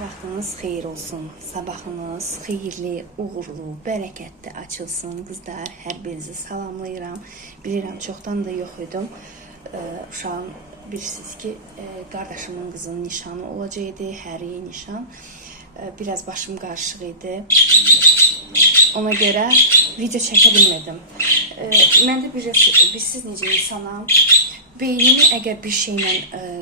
Vaxtınız xeyir olsun, sabahınız xeyirli, uğurlu, bərəkətli açılsın. Qızlar, hər birinizi salamlayıram. Bilirəm, çoxdan da yox idim. Uşağım, bilirsiniz ki, qardaşımın qızının nişanı olacaqdı, həri nişan. Biraz başım qarışıq idi. Ona görə video çəkə bilmədim. Mən də bilirsiniz necə insanam. Beynimi əgər bir şeylə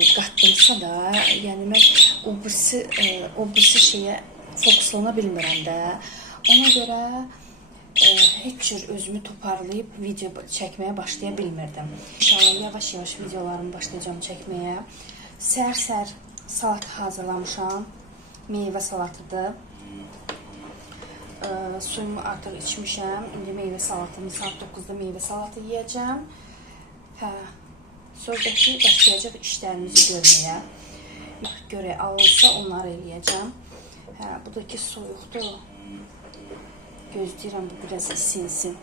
qatdımsa da, yəni mən o birisi şeyə fokuslana bilmirəm də. Ona görə heç cür özümü toparlayıb video çəkməyə başlaya bilmirdim. İnşallah yavaş-yavaş videolarımı başlayacağım çəkməyə. Səhər-səhər salat hazırlamışam. Meyvə salatıdır. Suyumu artıq içmişəm. İndi meyvə salatını saat 9-da meyvə salatı yeyəcəm. Sonraki başlayacaq işlərimizi görməyə. Görək alırsa onları eləyəcəm. Bu da ki soyuqdur. Gözləyirəm bu biraz isinsin.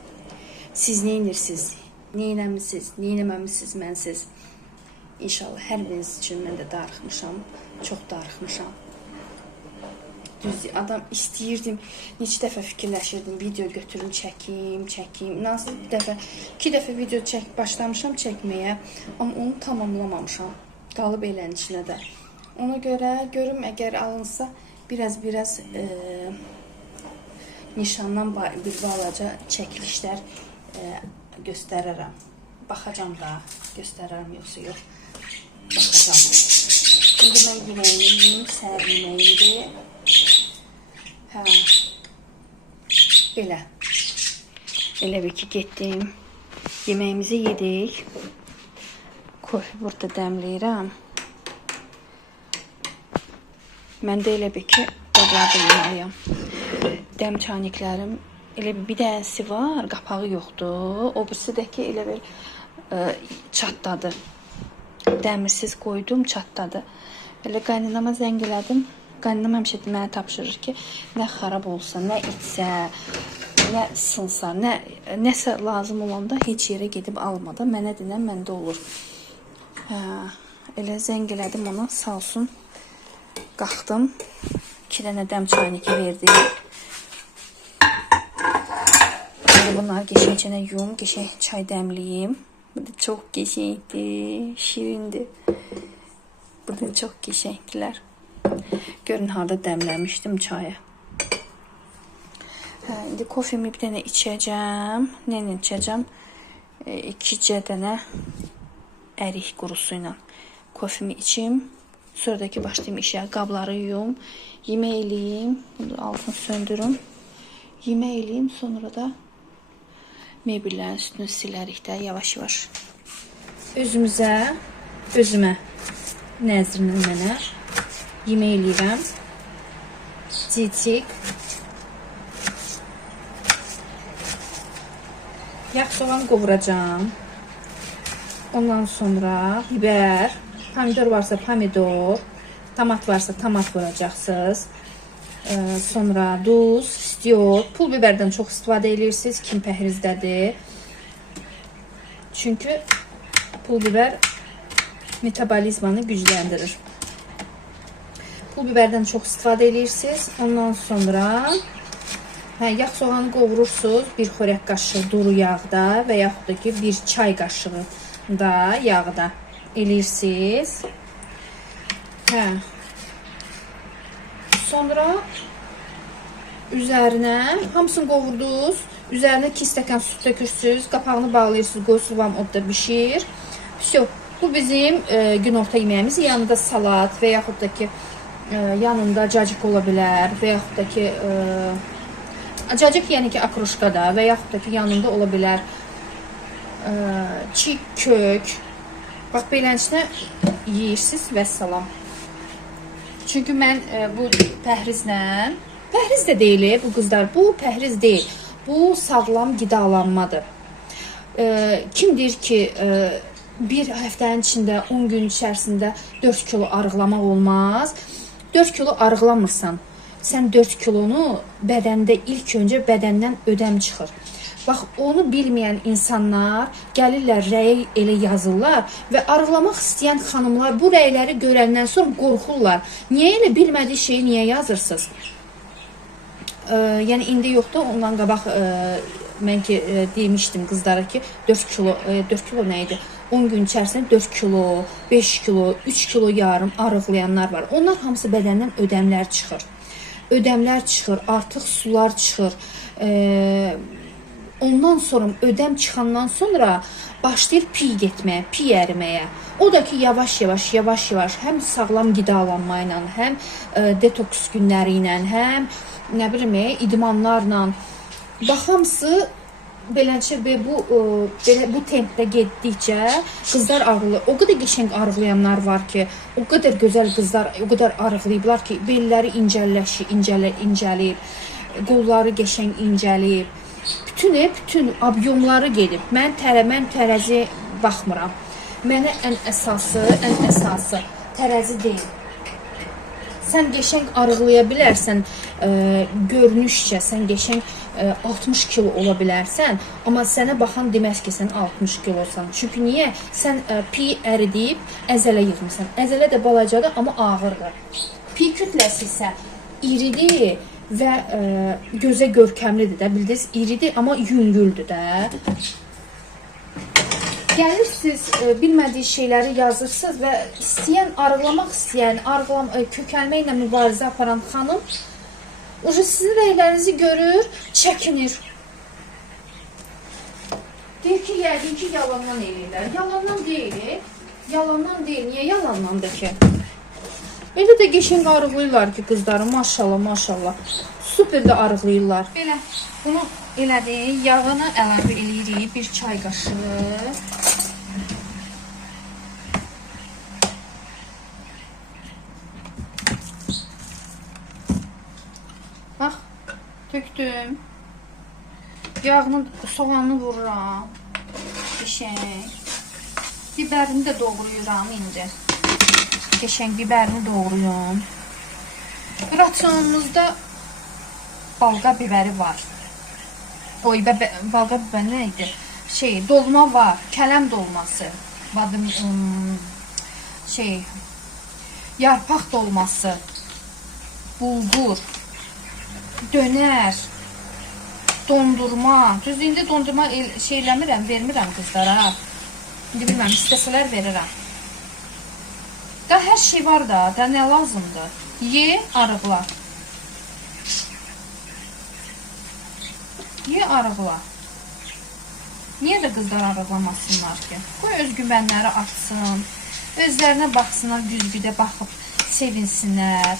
Siz nə edirsiniz? Nə eləmisiniz? Nə eləməmisiniz mənsiz? İnşallah hər biriniz üçün mən də darıxmışam. Çox darıxmışam. Düzdür, adam istəyirdim. Neçə dəfə fikirləşirdim, video götürüm, çəkim. İnansız bir dəfə, 2 dəfə video başlamışam çəkməyə, amma onu tamamlamamışam. Qalıb elənin içinə də. Ona görə görüm əgər alınsa biraz nişandan bir balaca çəkilişlər göstərərəm. Baxacam da, göstərərəm yoxsa yox. Baxacam. Şimdi mən yeməyimi yiyeyim, səhər yeməyimdir. Belə. Elə bir ki getdim. Yeməyimizi yedik. Kofe burada dəmləyirəm. Mən də elə bir ki qablarda yemalıyam. Dəm çayniklərim elə bir dənəsi var, qapağı yoxdur. O birisi də ki elə bir çatladı. Dəmirsiz qoydum, çatladı. Elə qaynanama zəng elədim. Qaynanam həmişə mənə tapşırır ki, nə xarab olsa, nə içsə, nə sınsa, nəsə lazım olanda heç yerə gedib almadı. Mənə dinən məndə olur. Elə zəng elədim ona, sağ olsun. Qalxdım. 2 dənə dəm çayniki verdi. Bunları geçən yum, geçən çay dəmliyim. Bu da çox geçəkdir, şirindir. Bu da çox geçəkdilər. Görün harda dəmləmişdim çayı. İndi kofemi bir dənə içəcəm. Nə içəcəm? 2 dənə ərik qurusu ilə kofemi içim. Sonradakı başlayayım işə. Qabları yuyum. Yemək eləyim. Altını söndürüm. Yemək eləyim. Sonra da mebellərin üstünü silərik də yavaş-yavaş. Özümə nəzrinlə mənə yemək eləyirəm. Cicik. Yağ soğan qovuracağım. Ondan sonra biber, pomidor varsa pomidor, tomat varsa tomat vuracaqsınız. Sonra duz, istiyor. Pul biberdən çox istifadə edirsiniz. Kim pəhrizdədir. Çünki pul biber metabolizmanı gücləndirir. Pul biberdən çox istifadə edirsiniz. Ondan sonra yağ soğanı qovurursunuz. 1 xörək qaşığı duru yağda və yaxud da ki 1 çay qaşığı da yağda edirsiniz. Sonra üzərinə hamısını qovurdunuz. Üzərinə 2 stəkan su tökürsünüz. Qapağını bağlayırsınız. Qoyursuz vam odda bişir. Все. Bu bizim günorta yeməyimiz. Yanında salat və yaxud da ki yanında cacıq ola bilər və yaxud da ki cacıq yəni ki akroşka da və yaxud da ki yanında ola bilər çiğ kök. Bax belənçinə yeyirsiniz və salam. Çünki mən bu pəhrizlə, pəhriz də deyil bu qızlar, bu pəhriz deyil. Bu sağlam qidalanmadır. Kim deyir ki bir həftənin içində 10 gün içərisində 4 kilo arıqlamaq olmaz. 4 kilo arıqlamırsan, sən 4 kilonu bədəndə ilk öncə bədəndən ödəm çıxır. Bax, onu bilməyən insanlar gəlirlər, rəy elə yazırlar və arıqlamaq istəyən xanımlar bu rəyləri görəndən sonra qorxurlar. Niyə elə bilmədiyi şeyi niyə yazırsınız? Yəni indi yoxdur, ondan qabaq mən ki demişdim qızlara ki 4 kilo nə idi? 10 gün içərisində 4 kilo, 5 kilo, 3 kilo yarım arıqlayanlar var. Onlar hamısı bədəndən ödəmlər çıxır. Ödəmlər çıxır, artıq sular çıxır. Ondan sonra ödəm çıxandan sonra başlayır piy getməyə, piy əriməyə. O da ki yavaş-yavaş həm sağlam qidalanma ilə, həm detoks günləri ilə, həm nə bilim idmanlarla. Bax hamısı beləncə bu tempdə getdikcə qızlar arıqlayır. O qədər qəşəng arıqlayanlar var ki, o qədər gözəl qızlar o qədər arıqlayıblar ki, belləri incəlib, qolları qəşəng incəlib. Bütün obyomları gedib. Mən tərəzi baxmıram. Mənə ən əsası tərəzi deyil. Sən qəşəng arıqlaya bilərsən, görünüşcə sən qəşəng 60 kilo ola bilərsən, amma sənə baxan deməz ki, sən 60 kilosan. Çünki niyə? Sən piy əridib, əzələ yığmısan. Əzələ də balacadır, amma ağırdır. Piy kütləsi isə iridir və gözə görkəmlidir də, bildiniz, iridir, amma yüngüldür də. Gəlirsiniz, bilmədiyi şeyləri yazırsınız və arıqlamaq istəyən, kökəlməklə mübarizə aparan xanım sizin rəylərinizi görür, çəkinir. Deyir ki, yəqin ki, yalandan eləyirlər. Yalandan deyil. Yalandan deyil. Niyə yalandandır ki? Elə də qəşəng arıqlayırlar ki, qızları, maşallah. Super də arıqlayırlar. Belə, bunu elədik, yağını əlavə eləyirik, bir çay qaşığı. Bax, tökdüm. Yağını, soğanını vururam. Qəşəng. Bibərini də doğrayıram indi. Qəşəng bibərini doğrayım. Rasionumuzda balqa bibəri var. Balqa bibəri nə idi? Dolma var. Kələm dolması. Yarpaq dolması. Bulgur. Dönər. Dondurma. Düz indi dondurma vermirəm qızlara. İndi bilməm, istəsələr verirəm. Da hər şey var da nə lazımdır? Ye, arıqla. Ye, arıqla. Niyə də qızlar arıqlamasınlar ki? Qoy öz güvənləri artsın. Özlərinə baxsınlar, güzgüdə baxıb sevinsinlər.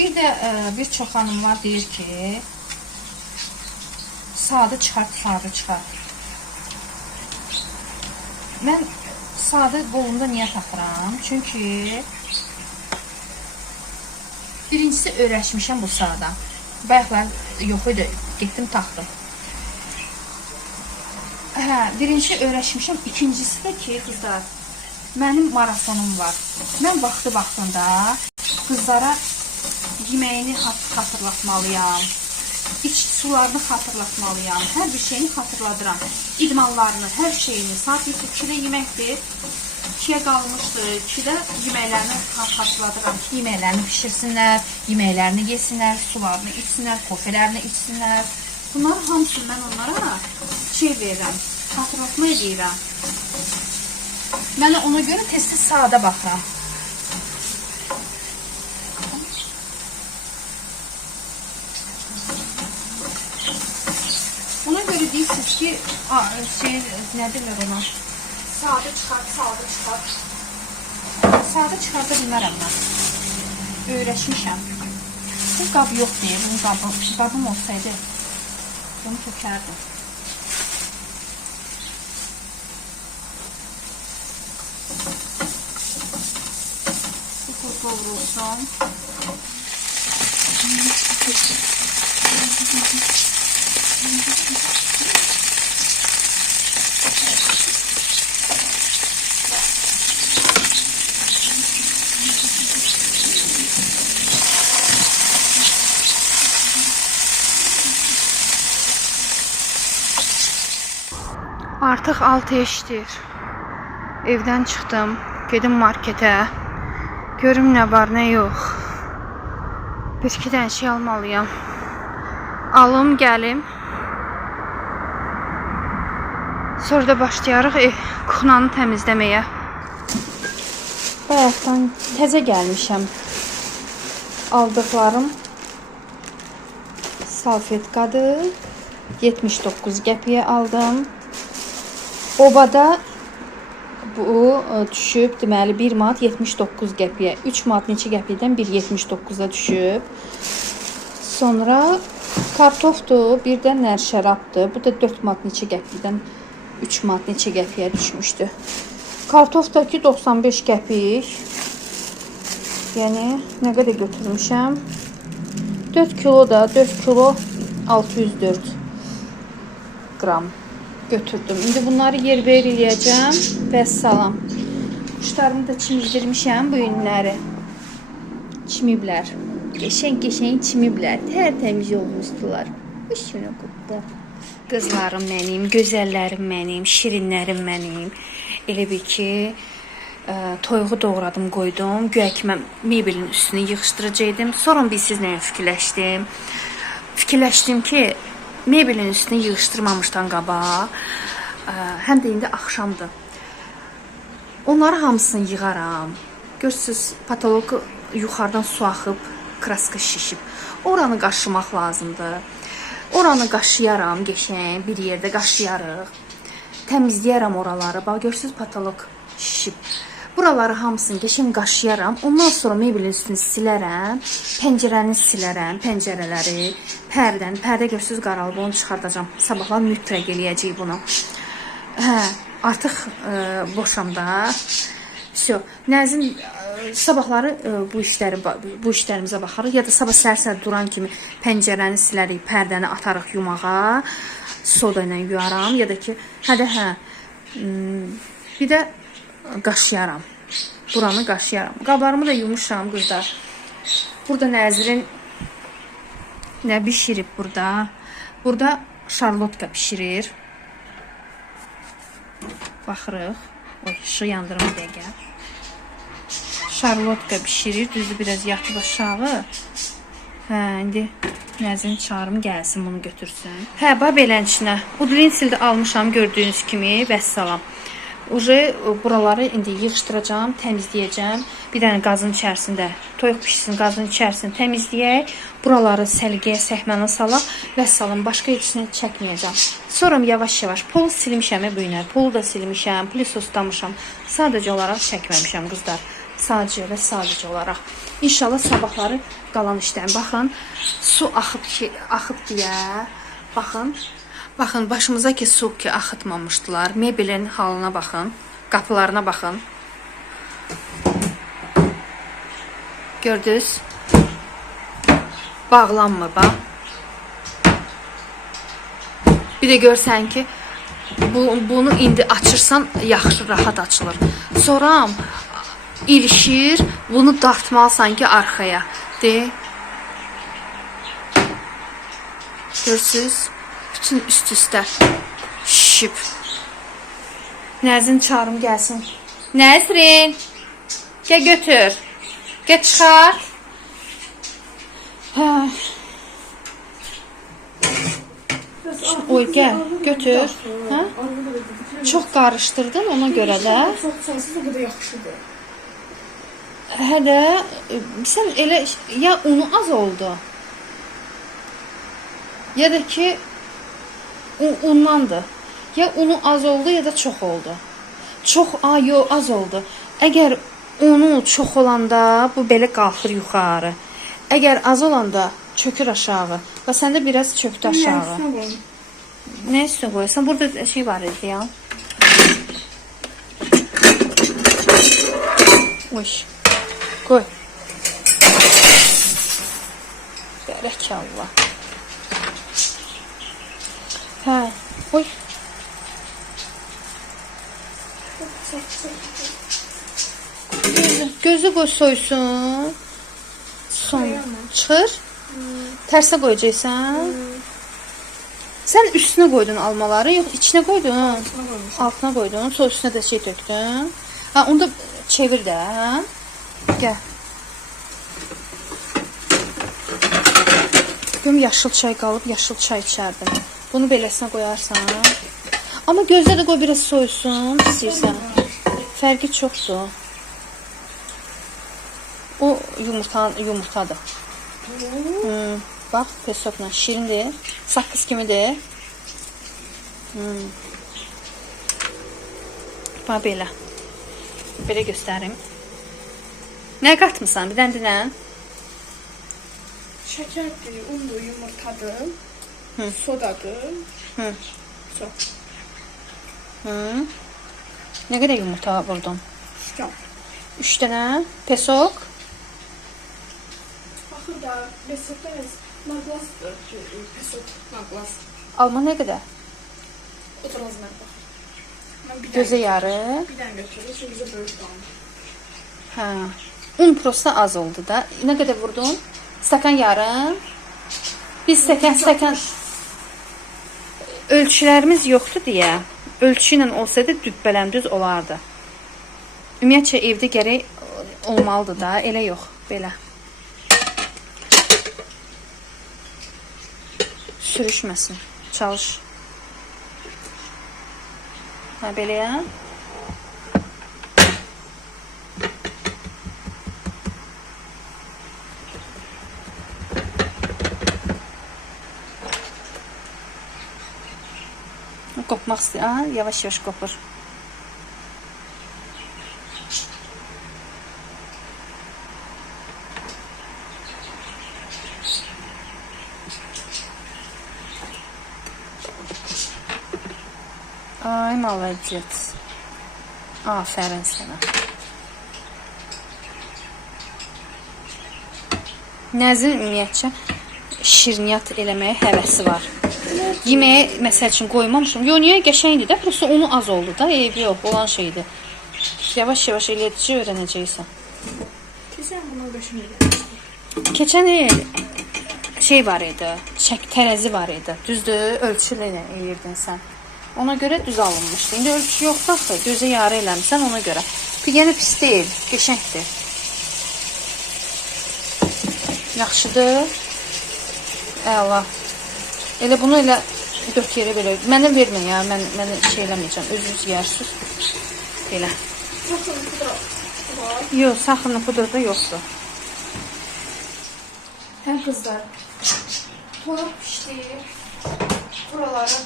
Bir də bir çox xanımlar deyir ki, sadə çıxart. Mən sadə qolumda niyə taxıram? Çünki birincisi öyrəşmişəm bu sağda. Bayaqlar yox idi, getdim taxdım. Birinci öyrəşmişəm, ikincisi də ki, qızlar, mənim maratonum var. Mən vaxtında qızlara yeməyini xatırlatmalıyam, iç sularını xatırlatmalıyam, hər bir şeyini xatırladıram. İdmanlarını, hər şeyini. Saat 2-də yeməkdir, 2-yə qalmışdır, 2-də yeməklərini xatırladıram ki, yeməklərini pişirsinlər, yeməklərini yesinlər, sularını içsinlər, kofələrini içsinlər. Bunları hamısını mən onlara verirəm, xatırlatma edirəm. Mən ona görə tez-tez sadə baxıram. Ona görə deyirsiniz ki, nə deyirlər ona? Sadə çıxart. Sadə çıxarda bilmərəm mən. Öyrəşmişəm. Bu qab yox deyil, bunun qabım olsaydı, bunu tökərdim. Bu qovrulsun. Artıq 6:00-dir. Evdən çıxdım. Gedim marketə. Görüm nə var, nə yox. Bir-iki dənə şey almalıyam. Alım, gəlim. Sonra da başlayarıq kuxnanı təmizləməyə. Bayaqdan təzə gəlmişəm. Aldıqlarım salfetkadır. 79 qəpiyə aldım. Obada bu düşüb, deməli 1 manat 79 qəpiyə. 3 manat neçə qəpiydən 1.79-a düşüb. Sonra kartofdur, bir də nər şərabdır. Bu da 4 manat neçə qəpiydən 3 manat neçə qəpiyə düşmüşdü. Kartofdakı 95 qəpik. Yəni nə qədər götürmüşəm? 4 kilo da 4 kilo 604 qram götürdüm. İndi bunları yerbəyer eləyəcəm. Vəssalam. Quşlarımı da çimizdirmişəm bu günləri. Çimiblər. Qəşəng çimiblər. Tərtəmiz olmuşdular. Hoşuna qutlu. Qızlarım mənim, gözəllərim mənim, şirinlərim mənim. Elə bir ki, toyuğu doğradım, qoydum. Güya ki, mən mebelin üstünü yığışdıracaqdım. Sonra bir sizlə fikirləşdim. Fikirləşdim ki, mebelin üstünü yığışdırmamışdan qabaq, həm də indi axşamdır. Onları hamısını yığaram. Görürsünüz, patoloq yuxarıdan su axıb, kraska şişib. Oranı qaşımaq lazımdır. Oranı qaşıyaram, qəşəng bir yerdə qaşıyarıq. Təmizləyərəm oraları. Bax, görürsünüz, patoloq şişib. Buraları hamısını qəşəng qaşıyaram. Ondan sonra mebelin üstünü silərəm. Pəncərəni silərəm, pəncərələri. Pərdə görürsünüz qaralıb, onu çıxardacam. Sabahlar mütləq eləyəcək bunu. Artıq boşam da. Nəzin sabahları bu işlərimizə baxarıq. Ya da sabah səhər duran kimi pəncərəni silərik, pərdəni atarıq yumağa. Soda ilə yuyaram. Ya da ki, bir də qaşıyaram. Buranı qaşıyaram. Qablarımı da yumuşam qızlar. Burada Nəzrin nə bişirib burada? Burada şarlotka bişirir. Baxırıq. Oy, işığı yandırım bir dəqiqə. Şarlotka bişirir. Düzdür, biraz yatıb aşağı. İndi Nəzrin çağırım gəlsin, bunu götürsün. Bax belənçinə. Udlinsildə almışam gördüyünüz kimi. Vəssalam. Buraları indi yığışdıracağım, təmizləyəcəm. Bir dənə qazın içərisində, toyuq pişsin, qazın içərisində təmizləyək. Buraları səliqəyə, səhmana salaq. Vəssalam, başqa içini çəkməyəcəm. Sonra yavaş-yavaş polu silmişəm, bu günlər. Polu da silmişəm, plisosdamışam. Sadəcə olaraq çəkməmişəm, qızlar. Sadəcə olaraq. İnşallah sabahları qalan işlərim. Baxın, su axıb deyə. Baxın, başımıza ki su ki axıtmamışdılar. Mebelin halına baxın. Qapılarına baxın. Gördünüz? Bağlanmır, bax. Bir də görsən ki, bunu indi açırsan, yaxşı, rahat açılır. Sonra ilişir, bunu dartmalısan ki arxaya. Görürsünüz? Bütün üst-üstə şişib. Nəzrin çağırım gəlsin. Nəzrin! Gəl götür. Gəl çıxar. Oy, gəl götür. Çox qarışdırdın ona görə də. Çox çalsız o qədər yaxşıdır. Sən elə ya unu az oldu. Ya da ki undandır. Ya unu az oldu ya da çox oldu. Az oldu. Əgər unu çox olanda bu belə qalxır yuxarı. Əgər az olanda çökür aşağı. Və səndə biraz çöktü aşağı. Nə üstünə qoyursan? Burada şey var idi ya. Qoy. Bərəkallah. Oy. Gözü qoy soysun. Çıxır. Tərsə qoyacaqsan. Sən üstünə qoydun almaları, yox içinə qoydun? Altına qoydun, sonra üstünə də şey tökdün. Ha, onu da çevir də, hə? Gəl. Görüm yaşıl çay qalıb, yaşıl çay içərdim. Bunu beləsinə qoyarsan. Amma gözlə də qoy biraz soyusun, istəyirsən. Fərqi çoxdur. O yumurtadır. Bax, pesokla şirindir. Saqqız kimidir. Bax, belə. Belə göstərim. Nə qatmısan? Bir dən dinən. Şəkərdir, undur, yumurtadır, sodadır. Çox. Nə qədər yumurta vurdun? 3 3 dənə. Pesok. Baxır da, pesokda naqlasdır. Pesok, naqlas. Alma nə qədər? Oturazına baxır. Gözə yarı. Bir dənə götürür, çünki bizə böyük qalmır. Hə. Un prosta az oldu da. Nə qədər vurdun? Stakan yarım. Biz stəkan ölçülərimiz yoxdur deyə. Ölçü ilə olsaydı dübbələndüz olardı. Ümumiyyətcə evdə gərək olmalıdır da, elə yox, belə. Sürüşməsin. Çalış. Hə, beləyə. Qopmaq istəyir. Aha, yavaş-yavaş qopur. Ay, молодец. Afərin sənə. Nəzin ümumiyyətcə şirniyyat eləməyə həvəsi var. Yeməyə məsəl üçün qoymamışım. Yox, niyə qəşəngdir də, prosta onu az oldu da, eybi yox, olan şeydir. Yavaş-yavaş eləyəcək, öyrənəcəksən. Keçən bundan qəşəng eləyəcək. Keçən il şey var idi, tərəzi var idi. Düzdür, ölçülü ilə eləyirdin sən. Ona görə düz alınmışdı. İndi ölçü yoxdur axı, gözə yarı eləmişsən ona görə. Yəni pis deyil, qəşəngdir. Yaxşıdır. Əla. Elə bunu elə 4 yerə belə. Mənə vermə ya, mən şey eləməyəcəm. Özünüz yersiniz. Belə. Saxırlı pudra var. Yox, saxırlı pudra da yoxdur. Hə qızlar. Toyuq pişdi. Buraları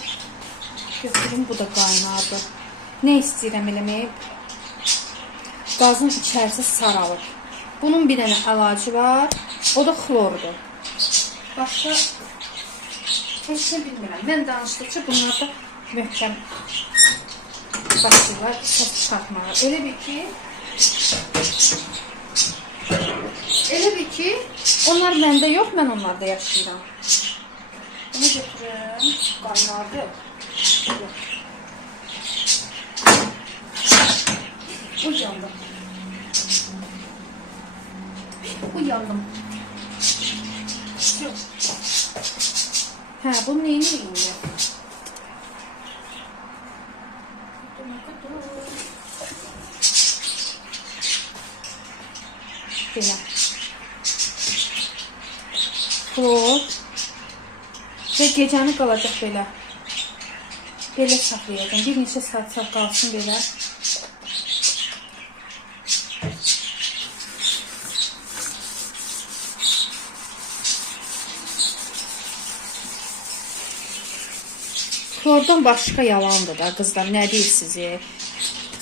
götürüm, bu da qaynardı. Nə istəyirəm eləməyi? Qazın içərisi saralır. Bunun bir dənə əlacı var. O da xlordur. Başqa heç nə bilmirəm. Mən danışdıqca bunlar da möhkəm başlayırlar səs çıxartmağa. Elə bir ki, onlar məndə yox, mən onlarda yaşayıram. Bunu götürüm, qaynardı. Uyandım. Uyandım. Yok. Hə, bu neyini yiyir? Belə. Xlor. Və gecəni qalacaq belə. Belə saxlayacağım. Bir neçə saat qalsın belə. Xlordan başqa yalandır da qızlar, nə deyirsiniz?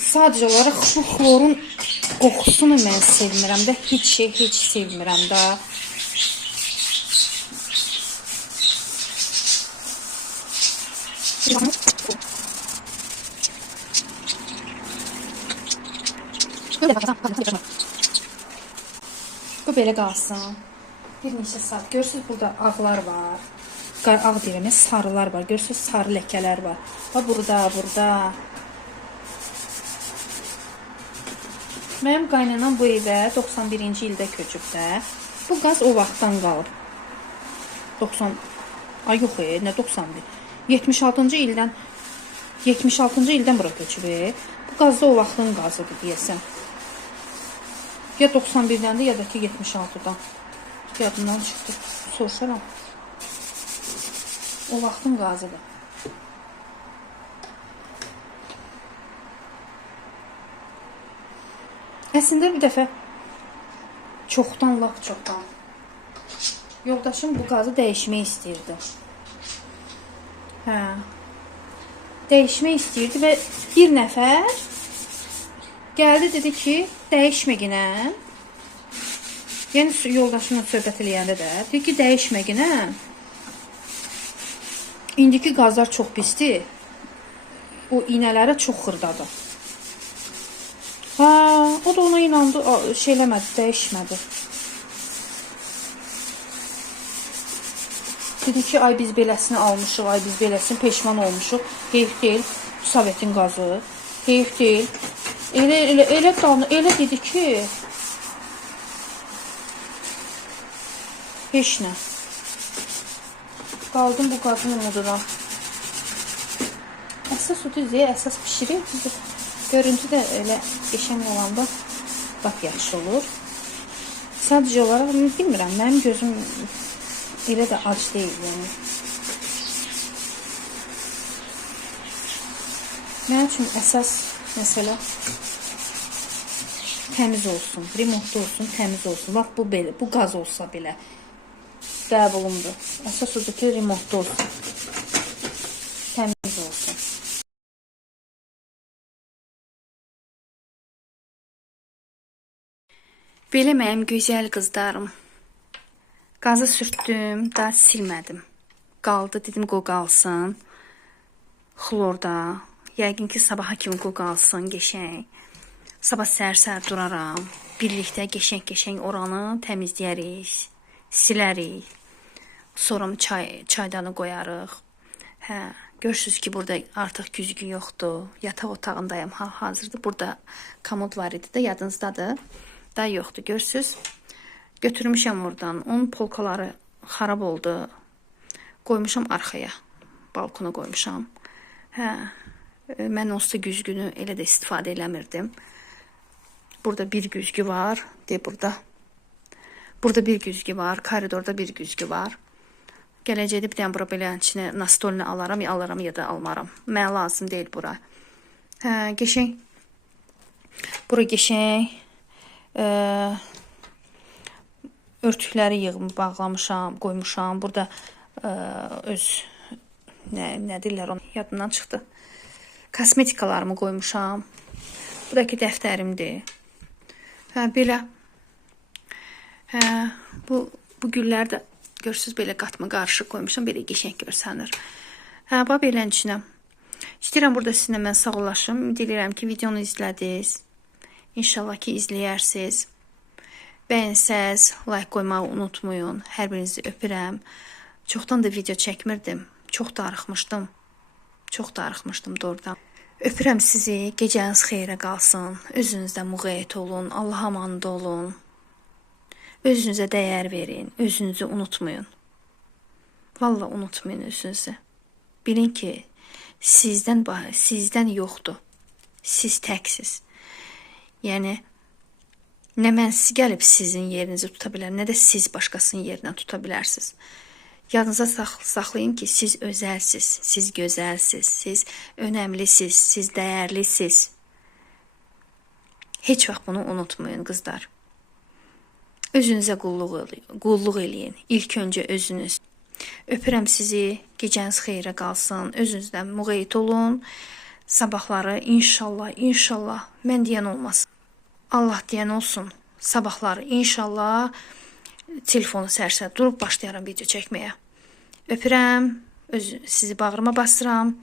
Sadəcə olaraq bu xlorun qoxusunu mən sevmirəm də, heç sevmirəm də. Bu belə qalsın. Bir neçə saat. Görürsünüz, burada ağlar var. Ağ deyirəm, sarılar var. Görürsünüz, sarı ləkələr var. Bax, burada. Mənim qaynanam bu evə 91-ci ildə köçüb də. Bu qaz o vaxtdan qalıb. 90, ay yox, nə 91? 76-cı ildən bura köçüb. Bu qaz da o vaxtın qazıdır deyəsən. Ya 91-dəndir, ya da ki 76-dan. Yadımdan çıxdı. Soruşaram. O vaxtın qazıdır. Əslində bir dəfə çoxdan, lap çoxdan yoldaşım bu qazı dəyişmək istəyirdi. Dəyişmək istəyirdi və bir nəfər gəldi, dedi ki, dəyişməginə. Yəni yoldaşımla söhbət eləyəndə də dedi ki, dəyişməginə. İndiki qazlar çox pisdir. O iynələrə çox xırdadır. O da ona inandı, şey eləmədi, dəyişmədi. Dedi ki, ay biz beləsini almışıq, ay biz beləsini peşman olmuşuq. Heyf deyil, Sovetin qazı. Heyf deyil. Elə dedi ki, heç nə. Qaldım bu qazın umuduram. Əsas o düzdür, əsas pişirir. Görüntü də elə qəşəng olanda lap yaxşı olur. Sadəcə olaraq bilmirəm, mənim gözüm elə də ac deyil, yəni. Mənim üçün əsas məsələ təmiz olsun, remontda olsun, təmiz olsun. Lap bu belə, bu qaz olsa belə qəbulumdur. Əsas odur ki, remontda olsun, təmiz olsun. Belə mənim gözəl qızlarım. Qazı sürtdüm, daha silmədim. Qaldı, dedim qoy qalsın. Xlorda. Yəqin ki, sabaha kimi qoy qalsın, qəşəng. Sabah səhər duraram. Birlikdə qəşəng oranı təmizləyərik, silərik. Sonra çaydanı qoyarıq. Görürsünüz ki, burada artıq güzgü yoxdur. Yataq otağındayım, hazırdır. Burada komod var idi də, yadınızdadır. Da yoxdur, görürsünüz. Götürmüşəm oradan. Onun polkaları xarab oldu. Qoymuşam arxaya. Balkona qoymuşam. Mən onsuz da güzgünü elə də istifadə eləmirdim. Burada bir güzgü var. Burada bir güzgü var. Koridorda bir güzgü var. Gələcəkdə bir dənə bura belə içinə nastolni alaram ya da almaram. Mənə lazım deyil bura. Qəşəng. Bura qəşəng. Örtükləri yığım, bağlamışam, qoymuşam. Burada öz nə deyirlər onu, yadımdan çıxdı. Kosmetikalarımı qoymuşam. Buradakı dəftərimdir. Belə. Bu güllər də görürsünüz belə qatma qarışıq qoymuşam. Belə qəşəng görsənir. Bax belə içinə. İstəyirəm burada sizinlə mən sağollaşım. Ümid edirəm ki, videonu izlədiniz. İnşallah ki, izləyərsiniz. Bəyənsəz, like qoymağı unutmayın. Hər birinizi öpürəm. Çoxdan da video çəkmirdim. Çox darıxmışdım doğrudan. Öpürəm sizi. Gecəniz xeyrə qalsın. Özünüzdə müğəyyət olun. Allaha amanında olun. Özünüzə dəyər verin. Özünüzü unutmayın. Vallahi unutmayın özünüzü. Bilin ki, sizdən yoxdur. Siz təksiz. Yəni, nə mən gəlib sizin yerinizi tuta bilərəm, nə də siz başqasının yerinə tuta bilərsiniz. Yadınıza saxlayın ki, siz özəlsiz, siz gözəlsiz, siz önəmlisiz, siz dəyərlisiz. Heç vaxt bunu unutmayın, qızlar. Özünüzə qulluq eləyin. İlk öncə özünüz. Öpürəm sizi, gecəniz xeyrə qalsın, özünüzdən müğəyyət olun. Sabahları inşallah mən deyən olmasın. Allah deyən olsun. Sabahları inşallah telefonu sərsə durub başlayaram video çəkməyə. Öpürəm, sizi bağrıma basıram.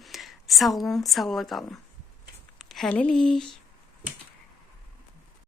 Sağ olun, sağlıqla qalın. Hələlik.